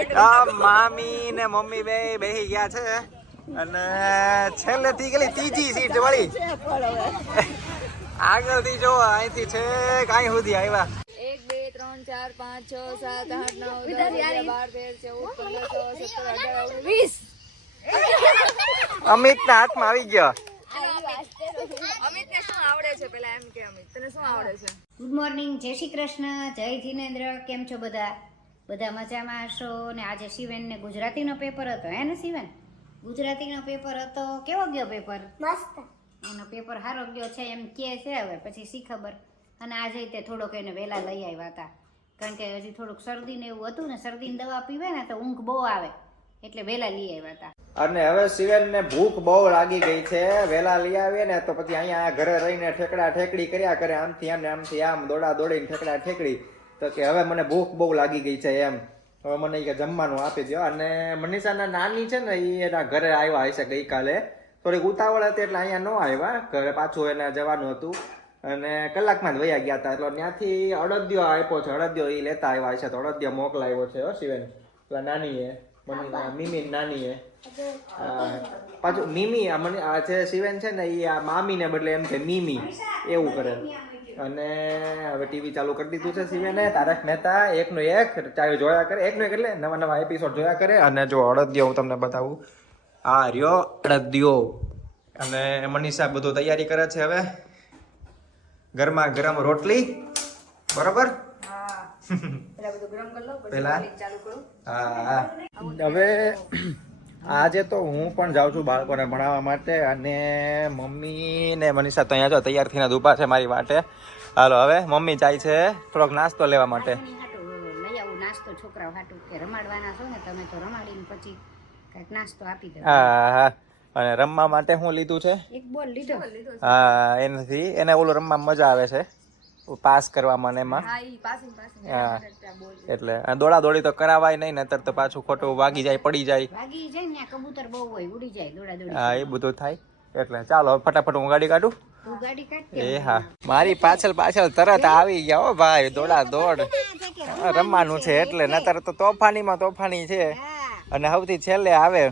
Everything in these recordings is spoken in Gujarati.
મામી ને મમ્મી બે બેહી ગયા છે અને છેલ્લેથી ગયેલી ત્રીજી સીટ વળી આગળથી જો અહીંથી છે કાંઈ સુધી આવ્યા 1 2 3 4 5 6 7 8 9 10 11 12 13 14 15 16 17 18 19 અમિત ના હાથમાં આવી ગયો. અમિતને શું આવડે છે પેલા એમ કે અમિત તને શું આવડે છે? ગુડ મોર્નિંગ, જય શ્રી કૃષ્ણ, જય જીનેન્દ્ર. કેમ છો બધા? બધા મજામાં હશો ને? આજે શિવેન ને ગુજરાતીનો પેપર હતો હે ને શિવેન? ગુજરાતીનો પેપર હતો. કેવો ગયો પેપર? મસ્ત. એનો પેપર સારો ગયો છે એમ કે છે. હવે પછી શી ખબર. અને આજે તે થોડોક એને વહેલા લઈ આવ્યા હતા કારણ કે હજી થોડુંક શરદી ને એવું હતું ને, શરદીની દવા પીવે ને તો ઊંઘ બહુ આવે એટલે વહેલા લઈ આવ્યા હતા. અને હવે શિવેન ને ભૂખ બહુ લાગી ગઈ છે. વહેલા લઈ આવીએ ને તો પછી અહીંયા ઘરે રહીને ઠેકડા ઠેકડી કર્યા કરે, આમથી આમ ને આમથી આમ દોડા દોડીને ઠેકડા ઠેકડી. તો કે હવે મને ભૂખ બહુ લાગી ગઈ છે એમ, હવે મને કે જમવાનું આપી દો. અને મનીષાના નાની છે ને એ એના ઘરે આવ્યા હશે ગઈકાલે, થોડીક ઉતાવળ હતી એટલે અહીંયા ન આવ્યા. ઘરે પાછું એને જવાનું હતું અને કલાકમાં જ વયા ગયા હતા. એટલે ત્યાંથી અડદિયો આપ્યો છે, અડદિયો એ લેતા આવ્યા છે. તો અડદિયો મોકલાવ્યો છે હો શિવેન. પેલા નાની એ મીમી નાની એ પાછું મીમી આ છે શિવેન છે ને એ આ મામી ને બદલે એમ છે મીમી એવું કરે. અને હવે ટીવી ચાલુ કરી દીધું છે શિવેને. તારક મહેતા એકનો એક ચાલો જોયા કરે, એકનો એક એટલે નવા નવા એપિસોડ જોયા કરે. અને જો અડદિયો હું તમને બતાવું, આ રહ્યો અડદિયો. અને મનીષા બધું તૈયારી કરે છે હવે, ગરમા ગરમ રોટલી. બરોબર? પેલા હા. હવે આજે તો હું પણ જાઉં છું બાળકોને ભણાવવા માટે અને મમ્મી ને મનીષા તો અહીંયા જો તૈયાર થઈને ઊભા છે મારી વાટે. હાલો હવે મમ્મી જાય છે થોડોક નાસ્તો લેવા માટે. લઈ આવું નાસ્તો છોકરાઓ હાટું કે રમાડવાના છો ને તમે, તો રમાડીને પછી કઈક નાસ્તો આપી દો. હા હા. અને રમવા માટે શું લીધું છે? એક બોલ લીધો. હા એનાથી એને ઓલું રમવા મજા આવે છે, પાસ કરવામાં ને એમાં. હા એટલે દોડા દોડી તો કરાવાય નહીં, નતર તો પાછું ખોટું વાગી જાય, પડી જાય. વાગી જાય ને કબૂતર બહુ હોય, ઉડી જાય દોડા દોડી. હા એ બધું થાય. એટલે ચાલો ફટાફટ હું ગાડી કાઢું. તું ગાડી કાઢ. એ હા, મારી પાછળ પાછળ તરત આવી ગયા હો ભાઈ, દોડા દોડ. રમવાનું છે એટલે, નતર તો તોફાનીમાં તોફાની છે. અને સૌથી છેલ્લે આવે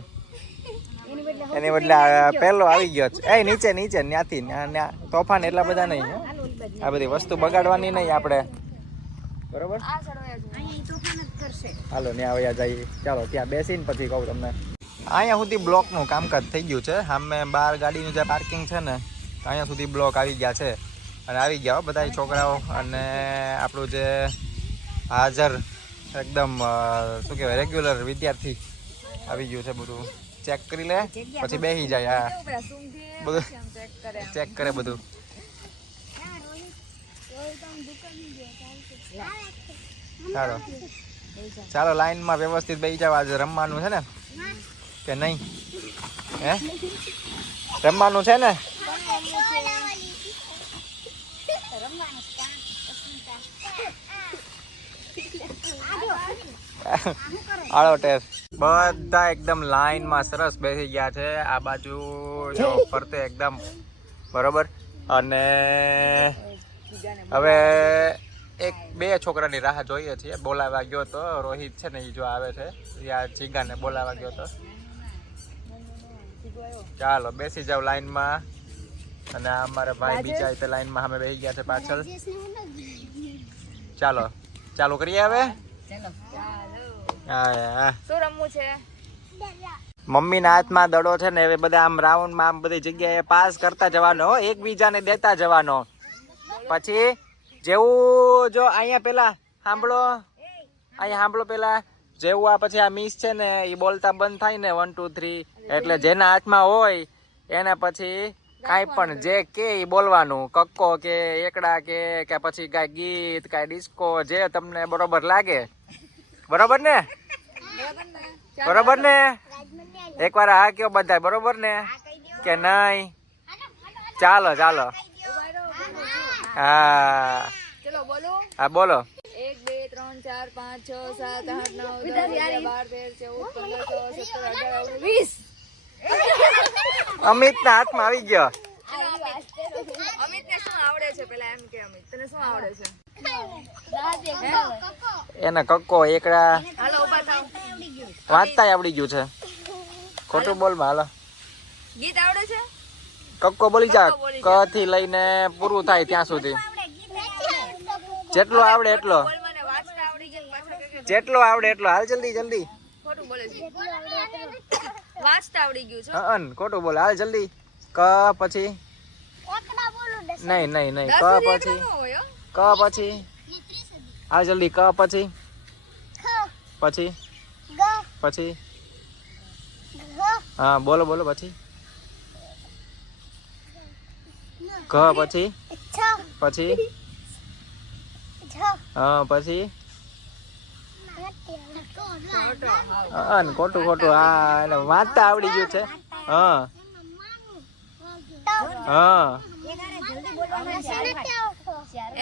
એની બદલે પહેલો આવી ગયો છે. એ નીચે નીચે ત્યાંથી તોફાન એટલા બધા નહીં. આ બધી વસ્તુ બગાડવાની નહીં આપણે, બરોબર? હાલો ત્યાં આવ્યા જઈએ. ચાલો ત્યાં બેસીને પછી કહું તમને. અહીંયા સુધી બ્લોકનું કામકાજ થઈ ગયું છે. સામે બહાર ગાડીનું જે પાર્કિંગ છે ને અહીંયા સુધી બ્લોક આવી ગયા છે. અને આવી ગયા બધા છોકરાઓ. અને આપણું જે હાજર એકદમ શું કહેવાય રેગ્યુલર વિદ્યાર્થી આવી ગયું છે. બધું ચેક કરી લે પછી બેસી જાય. હા બધું ચેક કરે બધું. ચાલો ચાલો લાઈનમાં વ્યવસ્થિત બેસી જાવ. આજે રમવાનું છે ને કે નહીં? હે રમવાનું છે ને? આળો ટેસ્ટ બધા એકદમ લાઈનમાં સરસ બેસી ગયા છે. આ બાજુ જો ફરતે એકદમ બરોબર. અને હવે એક બે છોકરાની રાહ જોઈએ છીએ. બોલાવા ગયો તો રોહિત છે ને એ જો આવે છે, યા જીગાને બોલાવા ગયો તો. ચાલો બેસી જાવ લાઈનમાં. અને અમારા ભાઈ બીજા તે લાઈનમાં અમે બેસી ગયા છે પાછળ. ચાલો ચાલુ કરીએ હવે. શું રમવું છે? મમ્મી ના હાથમાં દડો છે ને, હવે બધા આમ રાઉન્ડમાં આમ બધી જગ્યાએ પાસ કરતા જવાનો, એકબીજાને દેતા જવાનો. પછી જેવું જો અહીંયા પેલા સાંભળો, અહીંયા સાંભળો પેલા જેવું આ પછી આ મિસ છે ને એ બોલતા બંધ થાય ને 1 2 3 એટલે જેના હાથમાં હોય એને પછી કાંઈ પણ જે કે એ બોલવાનું. કક્કો કે એકડા કે પછી કાંઈ ગીત કાંઈ ડિસ્કો જે તમને બરોબર લાગે. બરોબર ને? બરોબર ને? એકવાર હા કયો બધા, બરોબર ને કે નહીં? ચાલો ચાલો. હા હા બોલો. 1 2 3 4 5 6 7 8 9 10 11 12 13 14 15 16 17 18 19 અમિત ના હાથમાં આવી ગયો. અમિતને શું આવડે છે પેલા એમ કે અમિત તને શું આવડે છે? એને કક્કો એકડા. હાલો ઊભા થાવ. વાંચતાય આવડી ગયું છે. ખોટું બોલ માં હાલો. ગીત આવડે છે? કક્કો બોલી જા. ક થી લઈને પૂરું થાય ત્યાં સુધી જેટલો આવડે એટલો. બોલ મને વાંચતા આવડી ગયું પાછા કે જેટલો આવડે એટલો. હાલ જલ્દી જલ્દી. ખોટું બોલે છે. વાંચતા આવડી ગયું છે. ખોટું બોલ. હાલ જલ્દી. ક પછી નહીં નહીં નહીં. ક પછી હોય ક પછી હાલ જલ્દી. ક પછી પછી પછી હા બોલો બોલો પછી. ઘ પછી પછી હા પછી ખોટું ખોટું. હા એને વાંચતા આવડી ગયું છે. હા હા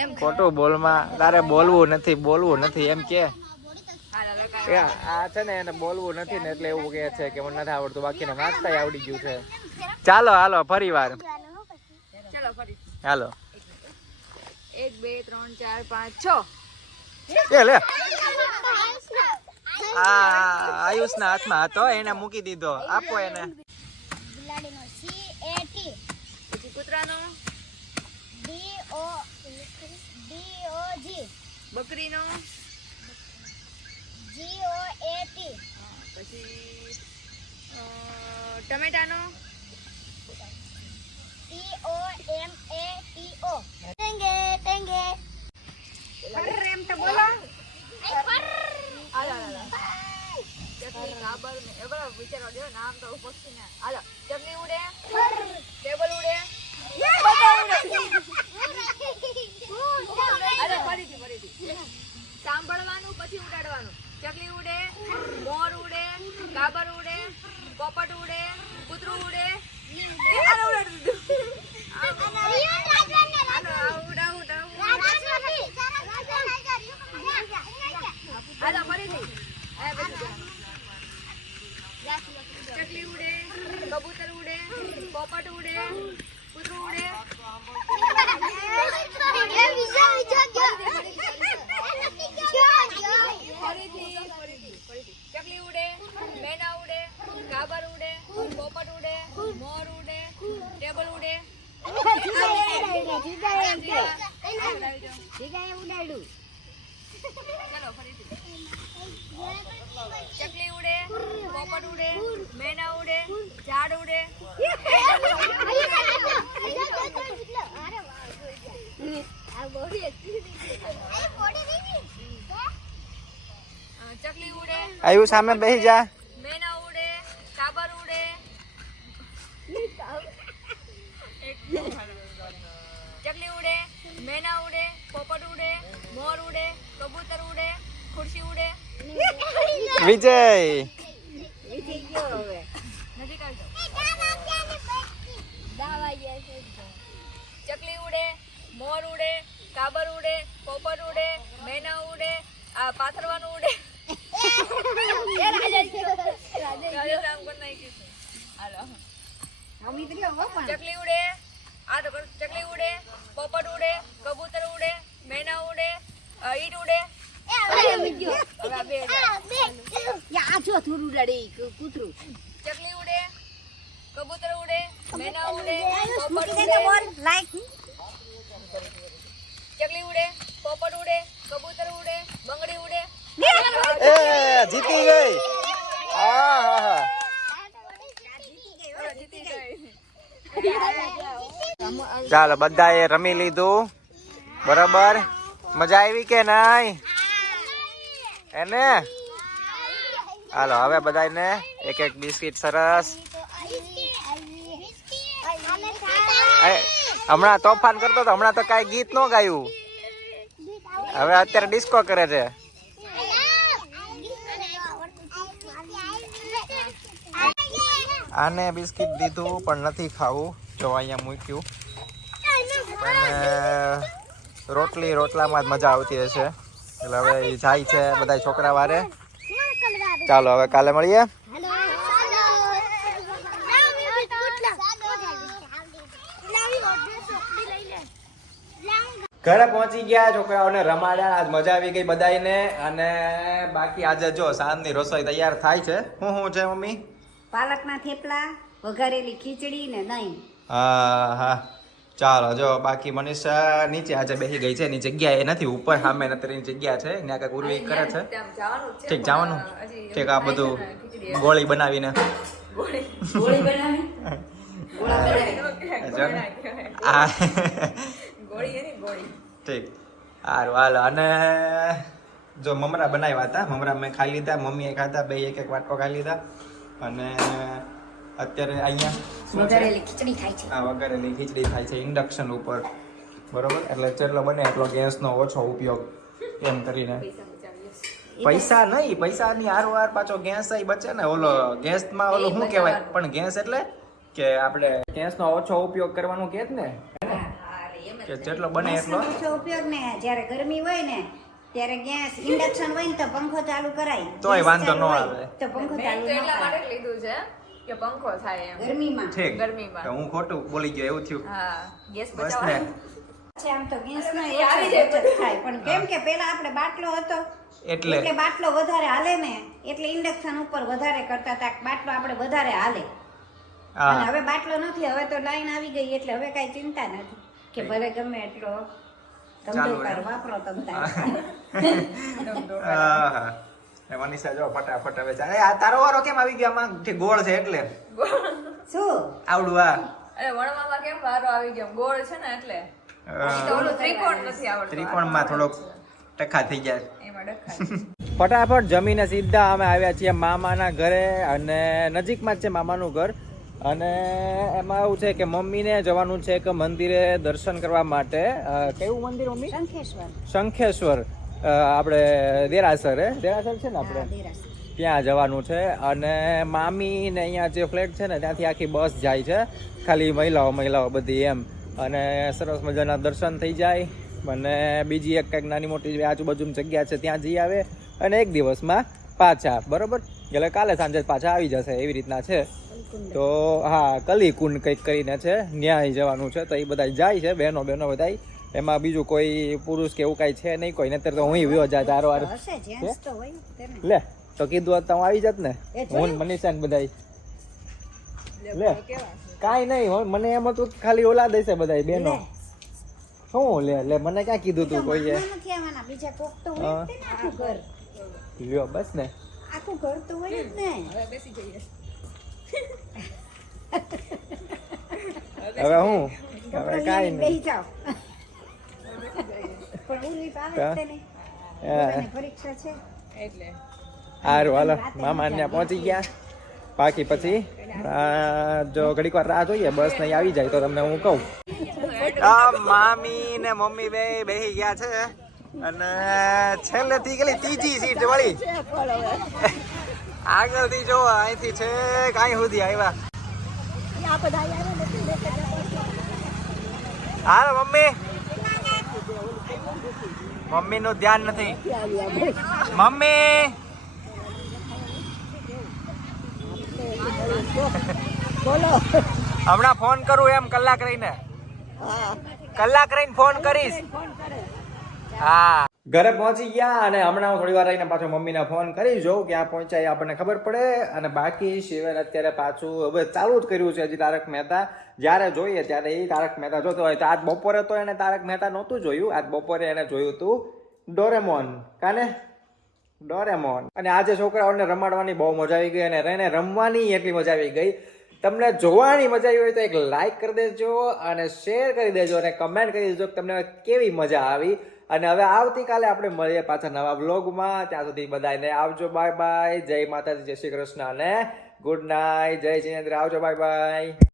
એમ ખોટું બોલમાં. તારે બોલવું નથી એમ કે. આ છે ને એને બોલવું નથી ને એટલે એવું કે છે કે મને નથી આવડતું. બાકીને વાંચતા આવડી ગયું છે. ચાલો હાલો ફરી વાર. ચલો ફરી. હાલો 1 2 3 4 5 6 એ લે. આયુષ ના હાથમાં હતો એને મૂકી દીધો. આપો એને. પછી કૂતરાનો બકરીનો પછી ટમેટાનો વિચારવા દો નામ તો પક્ષી ને. હાલો ચકલી ઉડે, ટેબલ ઉડે, હાલો ફરીથી સાંભળવાનું પછી ઉડાડવાનું. ચકલી ઉડે, મોર ઉડે, કાબર ઉડે, પોપટ ઉડે, કૂતરું ઉડે. હાલો ફરીથી. ચકલી ઉડે, કબૂતર ઉડે, પોપટ ઉડે, કૂતરું ઉડે. ચકલી ઉડે, મેના ઉડે, કાબર ઉડે, પોપટ ઉડે, મોર ઉડે, ટેબલ ઉડે. ચલો ફરીથી. ચકલી ઉડે, પોપટ ઉડે, મેના ઉડે, ઝાડ ઉડે. ચકલી ઉડે, આયુ સામે બેસી જા. મેના ઉડે, કાબર ઉડે, ચકલી ઉડે, મેના ઉડે, પોપટ ઉડે, મોર ઉડે, કબૂતર ઉડે, ખુરશી ઉડે. વિજય. નજીક આવજો. ચકલી ઉડે, મોર ઉડે, કાબર ઉડે, પોપટ ઉડે, મેના ઉડે, આ પાથરવાનું ઉડે. ચકલી ઉડે, આ તો ચકલી ઉડે, પોપટ ઉડે, કબૂતર ઉડે, મેના ઉડે, ઈટ ઉડે. ચકલી ઉડે, કબૂતર ઉડે, મેના ઉડે, પોપટ ઉડે. ચકલી ઉડે, પોપટ ઉડે, કબૂતર ઉડે, બંગડી ઉડે. એ જીતી ગઈ. આહાહા. જીતી ગઈ. ચાલો બધાએ રમી લીધું. બરાબર મજા આવી કે નહીં એને? હાલો હવે બધાને એક એક બિસ્કિટ સરસ. હમણાં તોફાન કરતો તો હમણાં તો કાંઈ ગીત ન ગાયું. હવે અત્યારે ડિસ્કો કરે છે. આને બિસ્કિટ દીધું પણ નથી ખાવું. જો અહીંયા મૂક્યું. પણ રોટલામાં જ મજા આવતી હશે એટલે હવે એ જાય છે બધા છોકરા વારે. ચાલો હવે કાલે મળીએ. ઘરે પહોંચી ગયા, છોકરાઓને રમાડ્યા, આજ મજા આવી ગઈ બધાયને. અને બાકી આજે જો સાંજની રસોઈ તૈયાર થાય છે. શું છે મમ્મી? પાલકના થેપલા, વઘારેલી ખીચડી ને દહીં. હા હા ચાલો. જો બાકી મનીષા નીચે આજે બેસી ગઈ છે, એની જગ્યા એ નથી, ઉપર સામે નતરની જગ્યા છે, ત્યાં કાંઈક ઉર્વી કરે છે. ત્યાં જવાનું જ છે. ઠીક, જવાનું ઠીક. આ બધું ખીચડી ગોળી બનાવીને ગોળી બનાવી આ ગોળી એની ગોળી. ઠીક સારું હાલો. અને જો મમરા બનાવ્યા હતા, મમરા મેં ખાઈ લીધા, મમ્મીએ ખાધા, બે એક એક વાટકો ખાઈ લીધા. અને અત્યારે અહીંયા શું છે? વઘારેલી ખીચડી થાય છે. આ વઘારેલી ખીચડી થાય છે ઇન્ડક્શન ઉપર, બરોબર? એટલે જેટલો બને એટલો ગેસનો ઓછો ઉપયોગ એમ કરીને. પૈસા નહીં, પૈસાની હારવાર પાછો ગેસ બચે ને. ઓલો ગેસમાં ઓલો શું કહેવાય, પણ ગેસ એટલે કે આપણે ગેસનો ઓછો ઉપયોગ કરવાનું કહે જ ને, કે જેટલો બને એટલો. ઓછો ઉપયોગ ને જ્યારે ગરમી હોય ને ત્યારે ગેસ ઇન્ડક્શન હોય ને તો પંખો ચાલુ કરાય, તોય ગેસ વાંધો ચાલુ ન હોય આવે. તો પંખો મેં ચાલુ તો ન એટલા માટે કરાય જ લીધું છે કે પંખો થાય એમ. ગરમીમાં. ઠીક, ગરમીમાં. તો હું ખોટું બોલી ગયો એવું થયું. હા, ગેસ બસ ને. બચાવવાનો. છે આમ તો ગેસનો એ આવી જાય બચત થાય, પણ કેમ કે પેલા આપણે બાટલો હતો એટલે એટલે બાટલો વધારે હાલે ને, એટલે ઇન્ડક્શન ઉપર વધારે કરતા હતા, બાટલો આપણે વધારે હાલે. અને હા હવે બાટલો નથી, હવે તો લાઈન આવી ગઈ એટલે હવે કાંઈ ચિંતા નથી કે ભલે ગમે એટલો ચાલુ ધંધો કર, રહે. વાપરો તમ તારે. હા. એ મનીષા જો ફટાફટ હવે ચાલે. આ તારો વારો કેમ આવી ગયો આમાં? કે ગોળ છે એટલે શું આવડું. આ અરે વણવામાં કેમ વારો આવી ગયો? ગોળ છે ને એટલે. તો ઓલું ત્રિકોણ નથી આવડતું. ત્રિકોણમાં થોડોક ટકા થઈ જાય. એમાં ડખા. ફટાફટ જમીને સીધા અમે આવ્યા છીએ મામાના ઘરે, અને નજીકમાં જ છે મામાનું ઘર. અને એમાં એવું છે કે મમ્મીને જવાનું છે એક મંદિરે દર્શન કરવા માટે. કયું મંદિર મમ્મી? શંખેશ્વર. શંખેશ્વર. આપણે દેરાસર દેરાસર છે ને આપણે, હા, દેરાસર. ત્યાં જવાનું છે. અને મામી ને અહીંયા જે ફ્લેટ છે ને ત્યાંથી આખી બસ જાય છે, ખાલી મહિલાઓ બધી એમ. અને સરસ મજાના દર્શન થઈ જાય. અને બીજી એક કંઈક નાની મોટી આજુબાજુની જગ્યા છે ત્યાં જઈ આવે, અને એક દિવસમાં પાછા, બરોબર? એટલે કાલે સાંજે પાછા આવી જશે એવી રીતના છે. તો હા, કલીકુંડ કંઈક કરીને છે, ન્યાય જવાનું છે. તો એ બધા જાય છે, બહેનો બધા. એમાં બીજું કોઈ પુરુષ કે એવું કાંઈ છે નહીં કોઈ, નહીતર તો હું વ્યો જાય તારો વાર. હશે, જેન્ટ્સ તો હોય તેને. લે તો કીધું હોત તો હું આવી જાત ને, એ જોયું? હું મનીષા ને બધાય. લે કેવા છે? કાંઈ નહીં, મને એમ હતું કે ખાલી ઓલા દેશે બધાય બહેનો. લે. શું લે મને ક્યાં કીધું તું કોઈએ? મામા નથી આવવાના, બીજા કોક તો હોય જ તે ને આખું ઘર. લ્યો બસ ને. આખું ઘર તો હોય જ ને. હવે બેસી જઈએ. હવે હું હવે કપડાં કાંઈ લઈને બેસી નહીં. જાઓ. પણ ઉર્વી તો આવે જ તે નહીં. હા. બધાને પરીક્ષા છે. એટલે સારું હાલો, મામા ત્યાં પહોંચી ગયા. બાકી પછી જો ઘડીક વાર રાહ જોઈએ, બસ નહીં આવી જાય તો તમને હું કહું. મામી ને મમ્મી બે બેસી ગયા છે, અને છેલ્લેથી ગયેલી ત્રીજી સીટ વળી. આગળથી જો અહીંથી છે કાંઈ સુધી આવ્યા. હાલો મમ્મી, મમ્મી નું ધ્યાન નથી. મમ્મી હમણાં ફોન કરું એમ, કલાક રહીને ફોન કરીશ. હા, ઘરે પહોંચી ગયા, અને હમણાં હું થોડી વાર રહીને પાછો મમ્મીને ફોન કરી જોઉં ક્યાં પહોંચાય આપણને ખબર પડે. અને બાકી શિવેન અત્યારે પાછું હવે ચાલુ જ કર્યું છે હજી તારક મહેતા. જ્યારે જોઈએ ત્યારે એ તારક મહેતા જોતો હોય. તો આજ બપોરે તો એને તારક મહેતા નહોતું જોયું, આજ બપોરે એને જોયું હતું ડોરેમોન. કાને ડોરેમોન. અને આજે છોકરાઓને રમાડવાની બહુ મજા આવી ગઈ, અને એને રમવાની એટલી મજા આવી ગઈ. તમને જોવાની મજા આવી હોય તો એક લાઈક કરી દેજો, અને શેર કરી દેજો, અને કમેન્ટ કરી દેજો કે તમને કેવી મજા આવી. અને હવે આવતીકાલે આપણે મળીએ પાછા નવા વ્લોગમાં. ત્યાં સુધી બધાને આવજો, બાય બાય. જય માતાજી, જય શ્રી કૃષ્ણ, અને ગુડ નાઇટ, જય જિનેન્દ્ર. આવજો, બાય બાય.